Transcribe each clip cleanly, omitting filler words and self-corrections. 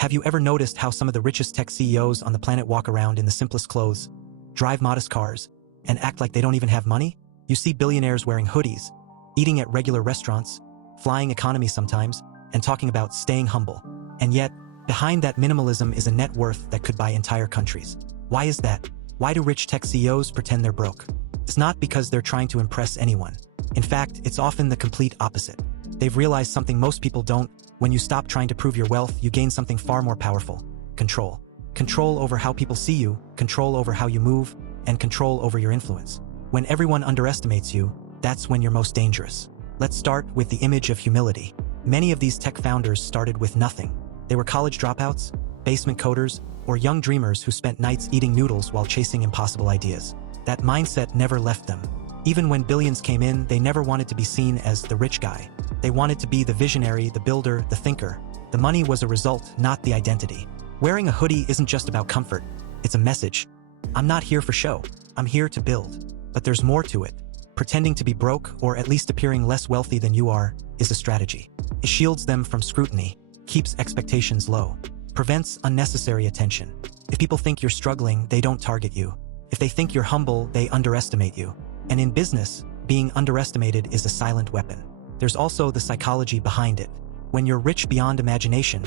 Have you ever noticed how some of the richest tech CEOs on the planet walk around in the simplest clothes, drive modest cars, and act like they don't even have money? You see billionaires wearing hoodies, eating at regular restaurants, flying economy sometimes, and talking about staying humble. And yet, behind that minimalism is a net worth that could buy entire countries. Why is that? Why do rich tech CEOs pretend they're broke? It's not because they're trying to impress anyone. In fact, it's often the complete opposite. They've realized something most people don't. When you stop trying to prove your wealth, you gain something far more powerful: control. Control over how people see you, control over how you move, and control over your influence. When everyone underestimates you, that's when you're most dangerous. Let's start with the image of humility. Many of these tech founders started with nothing. They were college dropouts, basement coders, or young dreamers who spent nights eating noodles while chasing impossible ideas. That mindset never left them. Even when billions came in, they never wanted to be seen as the rich guy. They wanted to be the visionary, the builder, the thinker. The money was a result, not the identity. Wearing a hoodie isn't just about comfort. It's a message. I'm not here for show. I'm here to build. But there's more to it. Pretending to be broke, or at least appearing less wealthy than you are, is a strategy. It shields them from scrutiny, keeps expectations low, prevents unnecessary attention. If people think you're struggling, they don't target you. If they think you're humble, they underestimate you. And in business, being underestimated is a silent weapon. There's also the psychology behind it. When you're rich beyond imagination,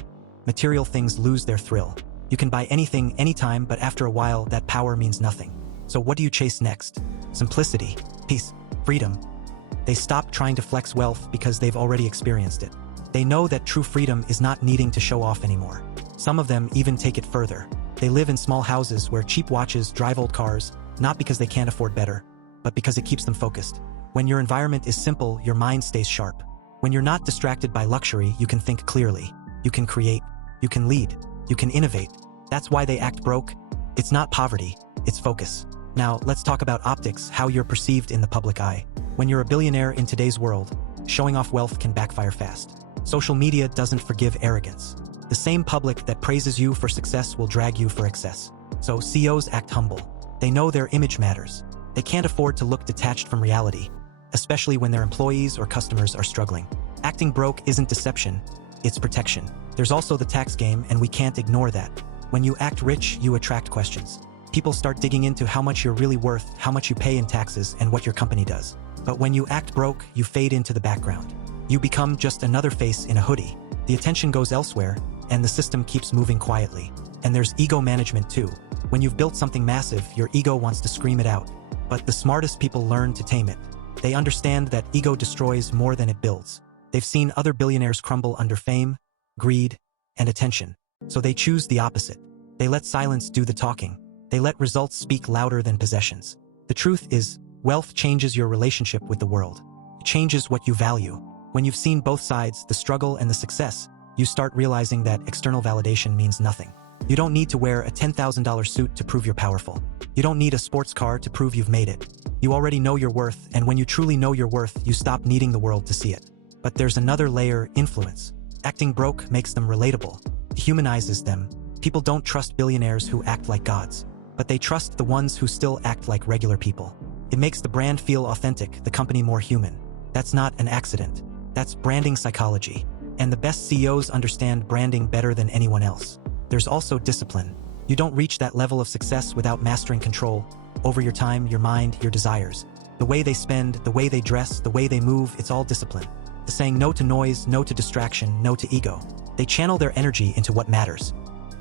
material things lose their thrill. You can buy anything, anytime, but after a while, that power means nothing. So what do you chase next? Simplicity, peace, freedom. They stop trying to flex wealth because they've already experienced it. They know that true freedom is not needing to show off anymore. Some of them even take it further. They live in small houses, wear cheap watches, drive old cars, not because they can't afford better, but because it keeps them focused. When your environment is simple, your mind stays sharp. When you're not distracted by luxury, you can think clearly. You can create. You can lead. You can innovate. That's why they act broke. It's not poverty, it's focus. Now, let's talk about optics, how you're perceived in the public eye. When you're a billionaire in today's world, showing off wealth can backfire fast. Social media doesn't forgive arrogance. The same public that praises you for success will drag you for excess. So CEOs act humble. They know their image matters. They can't afford to look detached from reality, especially when their employees or customers are struggling. Acting broke isn't deception, it's protection. There's also the tax game, and we can't ignore that. When you act rich, you attract questions. People start digging into how much you're really worth, how much you pay in taxes, and what your company does. But when you act broke, you fade into the background. You become just another face in a hoodie. The attention goes elsewhere, and the system keeps moving quietly. And there's ego management too. When you've built something massive, your ego wants to scream it out. But the smartest people learn to tame it. They understand that ego destroys more than it builds. They've seen other billionaires crumble under fame, greed, and attention. So they choose the opposite. They let silence do the talking. They let results speak louder than possessions. The truth is, wealth changes your relationship with the world. It changes what you value. When you've seen both sides, the struggle and the success, you start realizing that external validation means nothing. You don't need to wear a $10,000 suit to prove you're powerful. You don't need a sports car to prove you've made it. You already know your worth, and when you truly know your worth, you stop needing the world to see it. But there's another layer: influence. Acting broke makes them relatable. It humanizes them. People don't trust billionaires who act like gods, but they trust the ones who still act like regular people. It makes the brand feel authentic, the company more human. That's not an accident. That's branding psychology. And the best CEOs understand branding better than anyone else. There's also discipline. You don't reach that level of success without mastering control over your time, your mind, your desires. The way they spend, the way they dress, the way they move, it's all discipline. The saying no to noise, no to distraction, no to ego. They channel their energy into what matters: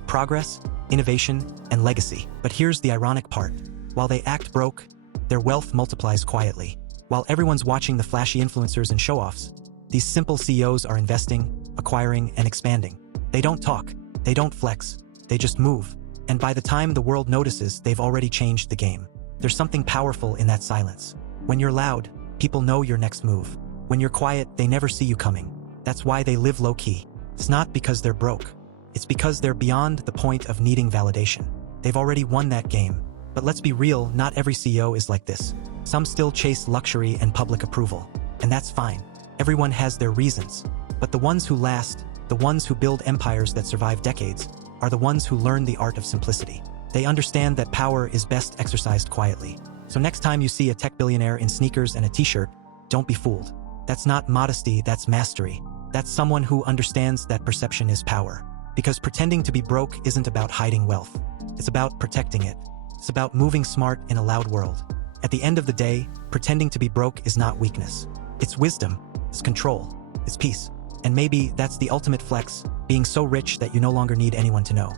progress, innovation, and legacy. But here's the ironic part. While they act broke, their wealth multiplies quietly. While everyone's watching the flashy influencers and show-offs, these simple CEOs are investing, acquiring, and expanding. They don't talk, they don't flex, they just move. And by the time the world notices, they've already changed the game. There's something powerful in that silence. When you're loud, people know your next move. When you're quiet, they never see you coming. That's why they live low-key. It's not because they're broke. It's because they're beyond the point of needing validation. They've already won that game. But let's be real, not every CEO is like this. Some still chase luxury and public approval. And that's fine. Everyone has their reasons. But the ones who last, the ones who build empires that survive decades, are the ones who learn the art of simplicity. They understand that power is best exercised quietly. So next time you see a tech billionaire in sneakers and a t-shirt, don't be fooled. That's not modesty, that's mastery. That's someone who understands that perception is power. Because pretending to be broke isn't about hiding wealth. It's about protecting it. It's about moving smart in a loud world. At the end of the day, pretending to be broke is not weakness. It's wisdom, it's control, it's peace. And maybe that's the ultimate flex, being so rich that you no longer need anyone to know.